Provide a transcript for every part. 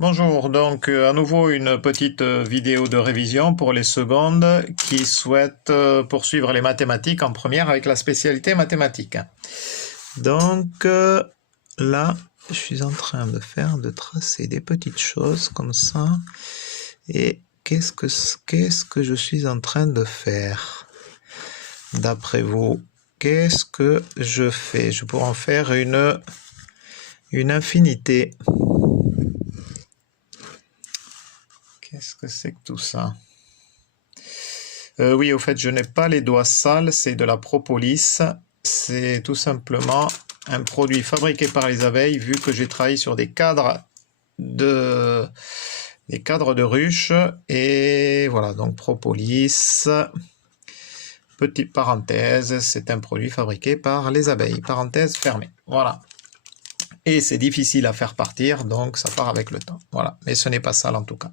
Bonjour, donc à nouveau une petite vidéo de révision pour les secondes qui souhaitent poursuivre les mathématiques en première avec la spécialité mathématiques. Donc là, je suis en train de tracer des petites choses comme ça. Et qu'est-ce que je suis en train de faire? D'après vous, qu'est-ce que je fais? Je pourrais en faire une infinité. Qu'est-ce que c'est que tout ça? Oui, au fait, je n'ai pas les doigts sales, c'est de la propolis. C'est tout simplement un produit fabriqué par les abeilles, vu que j'ai travaillé sur des cadres de ruches. Et voilà, donc propolis, petite parenthèse, c'est un produit fabriqué par les abeilles, parenthèse fermée. Voilà. Et c'est difficile à faire partir, donc ça part avec le temps. Voilà, mais ce n'est pas sale en tout cas.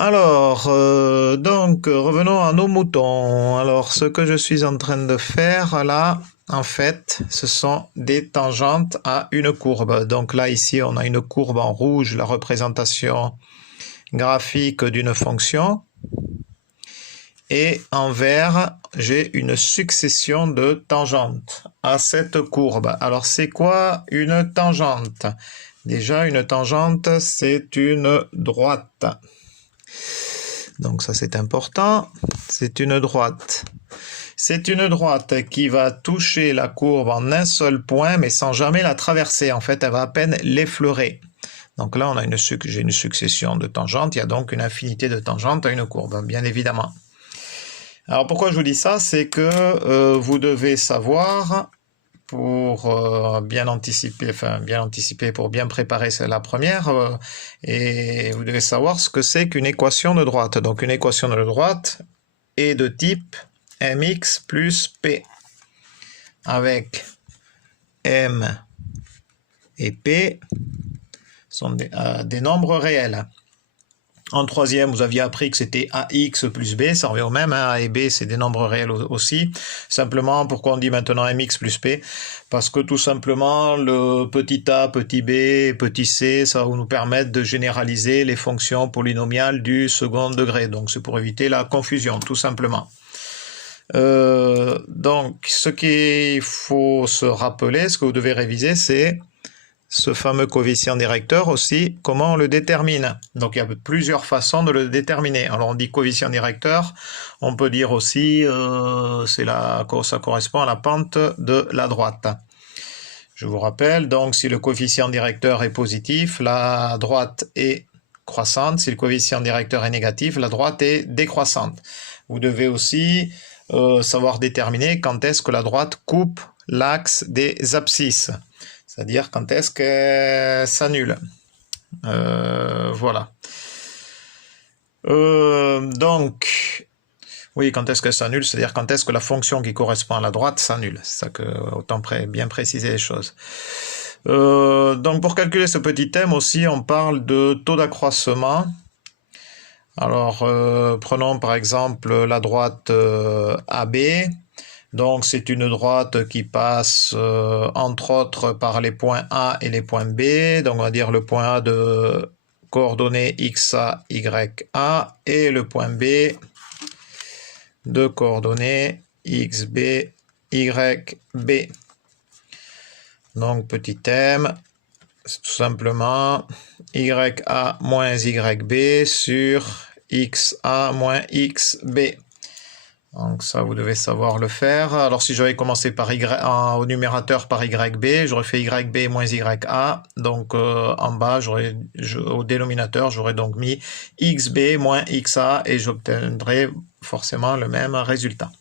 Alors, revenons à nos moutons. Alors, ce que je suis en train de faire là, en fait, ce sont des tangentes à une courbe. Donc là, ici, on a une courbe en rouge, la représentation graphique d'une fonction. Et en vert, j'ai une succession de tangentes à cette courbe. Alors, c'est quoi une tangente? Déjà, une tangente, c'est une droite. Donc ça c'est important, c'est une droite. C'est une droite qui va toucher la courbe en un seul point, mais sans jamais la traverser. En fait, elle va à peine l'effleurer. Donc là, j'ai une succession de tangentes. Il y a donc une infinité de tangentes à une courbe, bien évidemment. Alors pourquoi je vous dis ça? C'est que vous devez savoir, pour bien anticiper, pour bien préparer la première, et vous devez savoir ce que c'est qu'une équation de droite. Donc une équation de droite est de type mx plus p, avec m et p sont des nombres réels. En troisième, vous aviez appris que c'était AX plus B, ça revient au même, hein, A et B, c'est des nombres réels aussi. Simplement, pourquoi on dit maintenant MX plus P? Parce que tout simplement, le petit a, petit b, petit c, ça va nous permettre de généraliser les fonctions polynomiales du second degré. Donc, c'est pour éviter la confusion, tout simplement. Donc, ce qu'il faut se rappeler, ce que vous devez réviser, c'est ce fameux coefficient directeur aussi, comment on le détermine. Donc il y a plusieurs façons de le déterminer. Alors on dit coefficient directeur, on peut dire aussi ça correspond à la pente de la droite. Je vous rappelle, donc si le coefficient directeur est positif, la droite est croissante. Si le coefficient directeur est négatif, la droite est décroissante. Vous devez aussi savoir déterminer quand est-ce que la droite coupe l'axe des abscisses. C'est-à-dire quand est-ce qu'elle s'annule. Voilà. Donc, oui, quand est-ce qu'elle s'annule, c'est-à-dire quand est-ce que la fonction qui correspond à la droite s'annule. C'est ça que, autant bien préciser les choses. Donc, pour calculer ce petit thème aussi, on parle de taux d'accroissement. Alors, prenons par exemple la droite AB. Donc c'est une droite qui passe entre autres par les points A et les points B. Donc on va dire le point A de coordonnées XA, YA et le point B de coordonnées XB, YB. Donc petit thème, c'est tout simplement YA moins YB sur XA moins XB. Donc ça, vous devez savoir le faire. Alors si j'avais commencé par au numérateur par YB, j'aurais fait YB moins YA. Donc en bas, au dénominateur, j'aurais donc mis XB moins XA et j'obtiendrai forcément le même résultat.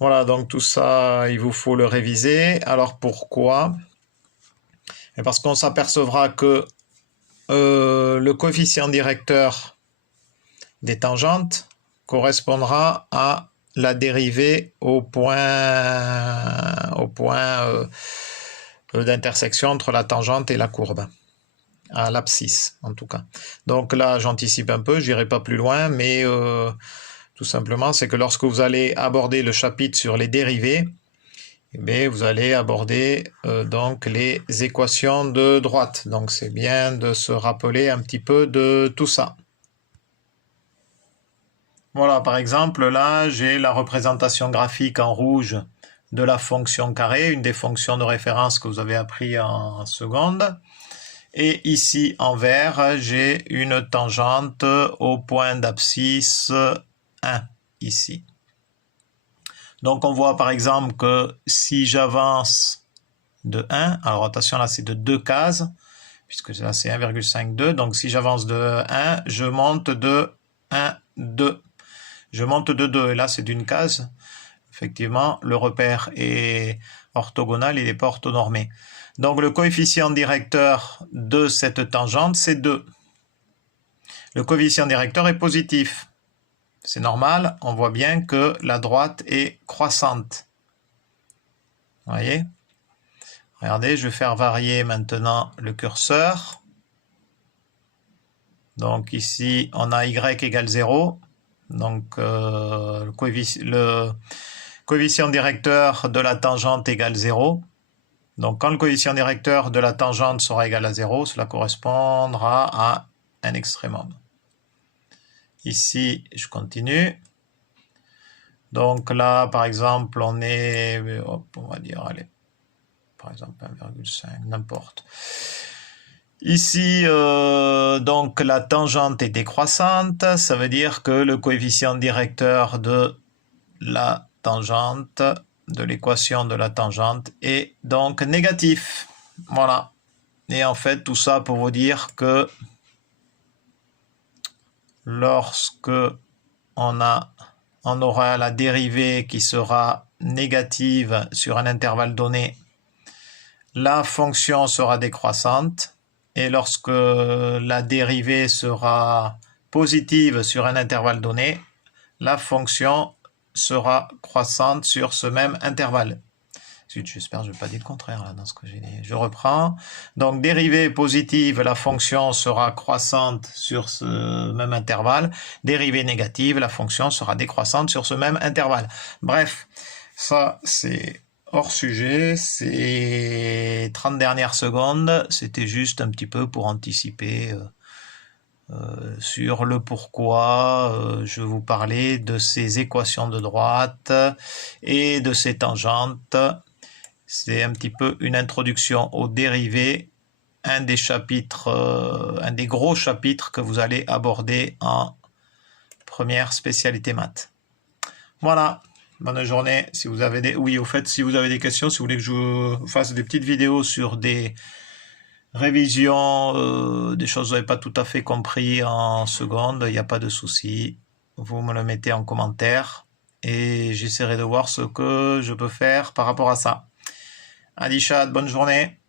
Voilà, donc tout ça, il vous faut le réviser. Alors pourquoi? Parce qu'on s'apercevra que le coefficient directeur des tangentes correspondra à la dérivée au point d'intersection entre la tangente et la courbe, à l'abscisse en tout cas. Donc là, j'anticipe un peu, je n'irai pas plus loin, mais tout simplement, c'est que lorsque vous allez aborder le chapitre sur les dérivées, mais vous allez aborder donc les équations de droite. Donc c'est bien de se rappeler un petit peu de tout ça. Voilà, par exemple, là, j'ai la représentation graphique en rouge de la fonction carré, une des fonctions de référence que vous avez appris en seconde. Et ici, en vert, j'ai une tangente au point d'abscisse 1, ici. Donc, on voit par exemple que si j'avance de 1, alors attention, là, c'est de 2 cases, puisque là, c'est 1,52. Donc, si j'avance de 1, je monte de 1, 2. Je monte de 2, et là, c'est d'une case. Effectivement, le repère est orthogonal, il n'est pas orthonormé. Donc, le coefficient directeur de cette tangente, c'est 2. Le coefficient directeur est positif. C'est normal, on voit bien que la droite est croissante. Vous voyez? Regardez, je vais faire varier maintenant le curseur. Donc ici, on a y égale 0. Donc le coefficient directeur de la tangente égale 0. Donc quand le coefficient directeur de la tangente sera égal à 0, cela correspondra à un extrémum. Ici, je continue. Donc là, par exemple, on est, on va dire, allez, par exemple 1,5, n'importe. Ici, donc la tangente est décroissante, ça veut dire que le coefficient directeur de la tangente, de l'équation de la tangente, est donc négatif. Voilà. Et en fait, tout ça pour vous dire que lorsque on aura la dérivée qui sera négative sur un intervalle donné, la fonction sera décroissante. Et lorsque la dérivée sera positive sur un intervalle donné, la fonction sera croissante sur ce même intervalle. J'espère que je n'ai pas dit le contraire là, dans ce que j'ai dit. Je reprends. Donc, dérivée positive, la fonction sera croissante sur ce même intervalle. Dérivée négative, la fonction sera décroissante sur ce même intervalle. Bref, ça c'est hors sujet, c'est 30 dernières secondes, c'était juste un petit peu pour anticiper sur le pourquoi je vous parlais de ces équations de droite et de ces tangentes. C'est un petit peu une introduction aux dérivés, un des gros chapitres que vous allez aborder en première spécialité maths. Voilà. Bonne journée. Si vous avez si vous avez des questions, si vous voulez que je fasse des petites vidéos sur des révisions, des choses que vous n'avez pas tout à fait compris en seconde, il n'y a pas de souci. Vous me le mettez en commentaire et j'essaierai de voir ce que je peux faire par rapport à ça. Adichat, bonne journée.